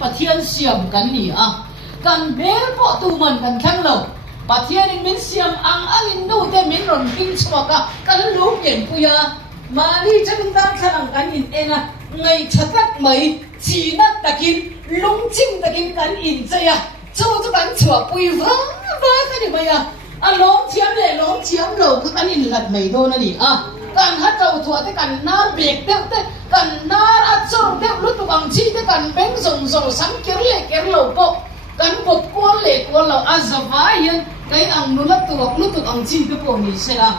pathian siam kan ni a kan bel po tu man kan thang lo pathian in min siam ang alin nu te min ron kin chwaka kan lu yen puya mani chang dang khalang kan in ena ngai thatak mai chi na takin lung chim takin kan in chaya chu kan chwa pui va ka ni maya a lom chiam le lom chiam lo ka kan in lat mai do na ni a kan ha tau thua te kan nar bek te kan nar a chor te lu tu ang chi te kan beng zong zong sam ker lo po kan bot ko le ko lo azavayan kai ang nulat tu lu tu ang chi te po ni sela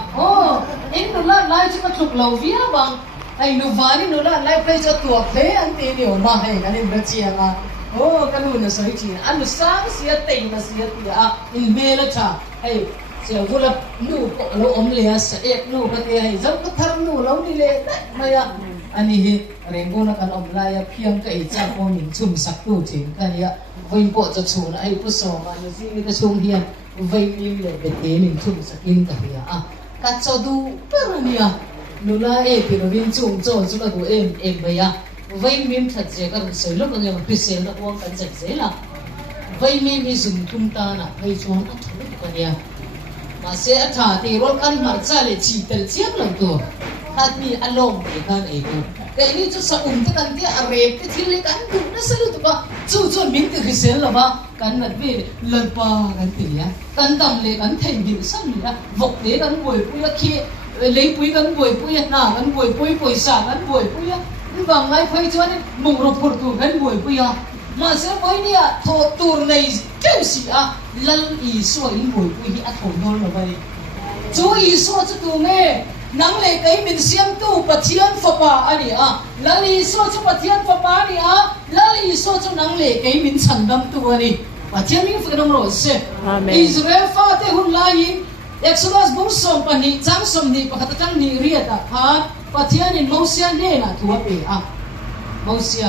in nulat lai chu ka thuk lo via bang ai nu vani nulat lai play cho tu play an te ni ma hai kan in bachia ma kan nu na soi chi an nu sang sia te na sia ti a in mela cha ai sia gula nu ko lo om le sa ek nu ka te hai zam ka thar nu lo ni le maya ani hi rembo na kan om la ya phiam ka i cha ko min chum sak tu thing kan ya voi po cha chu na ai pu so ma ni si ka chung hian voi mi le be te min chum sakin ka ya a ka cho du per ni a nu la e pi ro min chung cho chu ka du em maya voi mi that je ka soi lo ka nge pi se na ko kan che se la voi mi ni zum tum ta na ai chuan a thu ka ya mà sẽ thả thì rồi ăn mà ra để chỉ từ chiếc lần tuổi thật vì ăn lồng để hơn ấy thôi cái này cho sao cái cần cái arep cái thiên lý cắn cũng nó sẽ được ba chú miếng từ cái xén là ba cắn là về lần ba cắn từ nhá cắn tầm lấy cắn thành biểu sẵn là vọc đấy cắn bồi bùi kia lấy bùi cắn bồi bùi nào cắn bồi xả cắn bồi bùi vàng ngay phơi cho nên mùng rộp phụt tủ cắn bồi bùi mà sẽ với đi thọ tủ này kêu gì lăn ý xua in bồi bùi thổ nôn là vậy chú ý xua cho tủ nghe nắng lệ cái mình xem tu pathian phapa ani lăn ý xua cho pathian phapa ani lăn ý xua cho nắng lệ cái mình sản đâm tu ani pathian mình phải đồng rồi sẽ Israel pha te hun lai Exodus bung som pani chang som ni pakhat chang ni ria ta pha pathian in Moses ne na thua pe Moses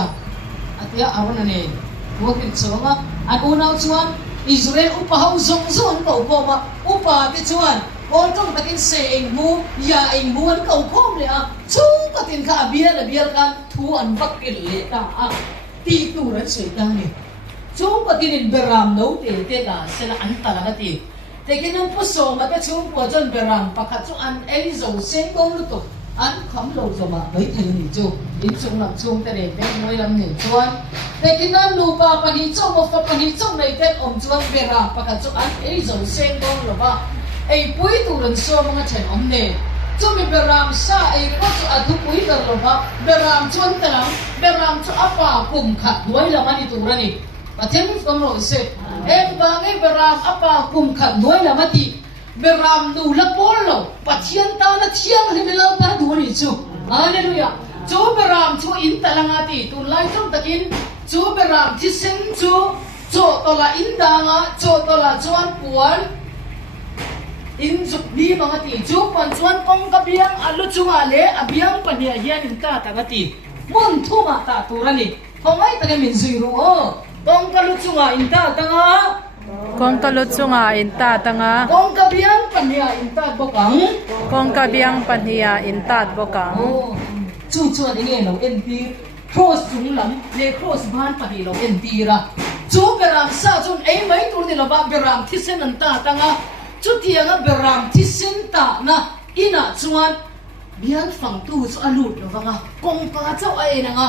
atia awan ne wokin chonga unau chuan Israel upahau zong zon ko ma upa te chuan on tong takin se eng mu ya eng mu an ko khom le chu katin kha bial kan thu an bakil le ta ti tu ran sei ta ni chu katin in beram no te la sela an ta la ti te kin pu so ma ta chu po jon beram pakhat chu an ei zo sen gom lu to an khom lo zo ma bai thai ni chu in chung lam chung te re te noi lam ni chuan te kin an nu pa pani chu mo fa pani chu nei te om chuan beram pakhat chu an ei zo sen gom lo ba ai pui tu ran so mga chen om ne chu mi beram sa ai ko chu adu pui dar lo ba beram chuan talang beram chu apa kum khat duai la mani tu rani pathian mi kom ro se em ba nge beram apa kum khat duai la mati beram nu la pol lo pathian ta na thiang ni lo pa du ni chu hallelujah chu beram chu in talanga ti tu lai chu takin chu beram thi sen chu to la in danga to la chuan puan in zuk bi mga ti chu pan chuan kong ka biang alu chunga le abiang pania hian in ta ngati mun thuma ta turani hongai ta min zuiru kong ka lu chunga in ta tanga kong ka lu chunga in ta tanga kong ka biang pania in ta bokang kong ka biang pania in ta bokang chu chuan nge lo en ti cross chung lam le cross ban pani lo en ti ra chu beram sa chun ei mai tur ni lo ba beram thisen an ta tanga chu tianga beram thisin ta na ina chuan bial phang tu chu alut lo wanga kong pa chau ai na nga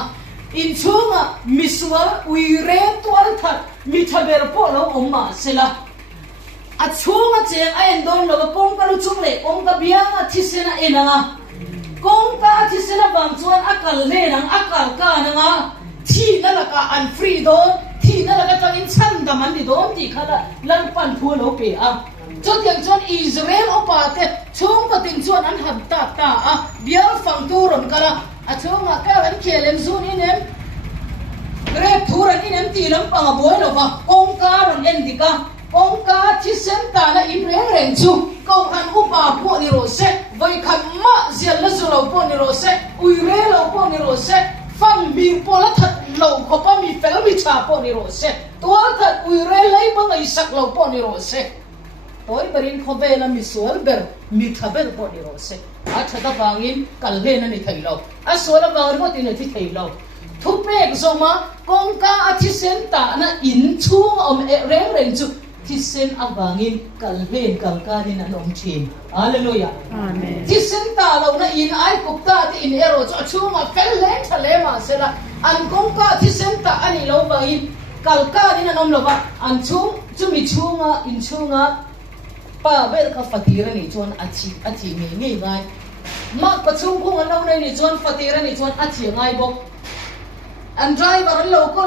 in chunga miswal uire tual that mi thaber po lo omma sela a chunga cheng ai don lo kong ka lu chung le kong ka bianga thisena ena nga kong ka thisena bang chuan akal le nang akal ka na nga thi na la ka an free do thi na la ka tangin chan da man di don ti khala lan pan thu lo pe chốt yang chốt Israel opate chung patin chuan an ham ta bial phang tu ron kala chunga ka an khelem zun inem re thuran inem ti lam panga boy lo ba kong ka ron en dika kong ka chi sen ta na in reng chu ko han upa po ni ro se vai khan ma zial la zu lo po ni ro se ui re lo po ni ro se phang mi po la that lo ko pa mi fel mi cha po ni ro se to that ui re lai ba ngai sak lo po ni ro se toy barin khobela mi sual ber mi thaber po ni ro se thada bangin kal he na ni thailo sola bang ro ti na thi thailo thu mek zoma kong ka athi sen ta na in chung om reng reng chu thi sen awangin kalben kalkanin anom thin hallelujah Amen. thi sen ta lo na in ai kupta ti in ero chu chunga fel le thale ma sela an kong ka thi sen ta ani lo bangin kalkanin anom lova an chung chumi chunga in chunga pa vel ka fatira ni chuan achi ngai ngai mak pachung kong an lo nei ni chuan fatira ni chuan achi ngai bok an driver an lo ko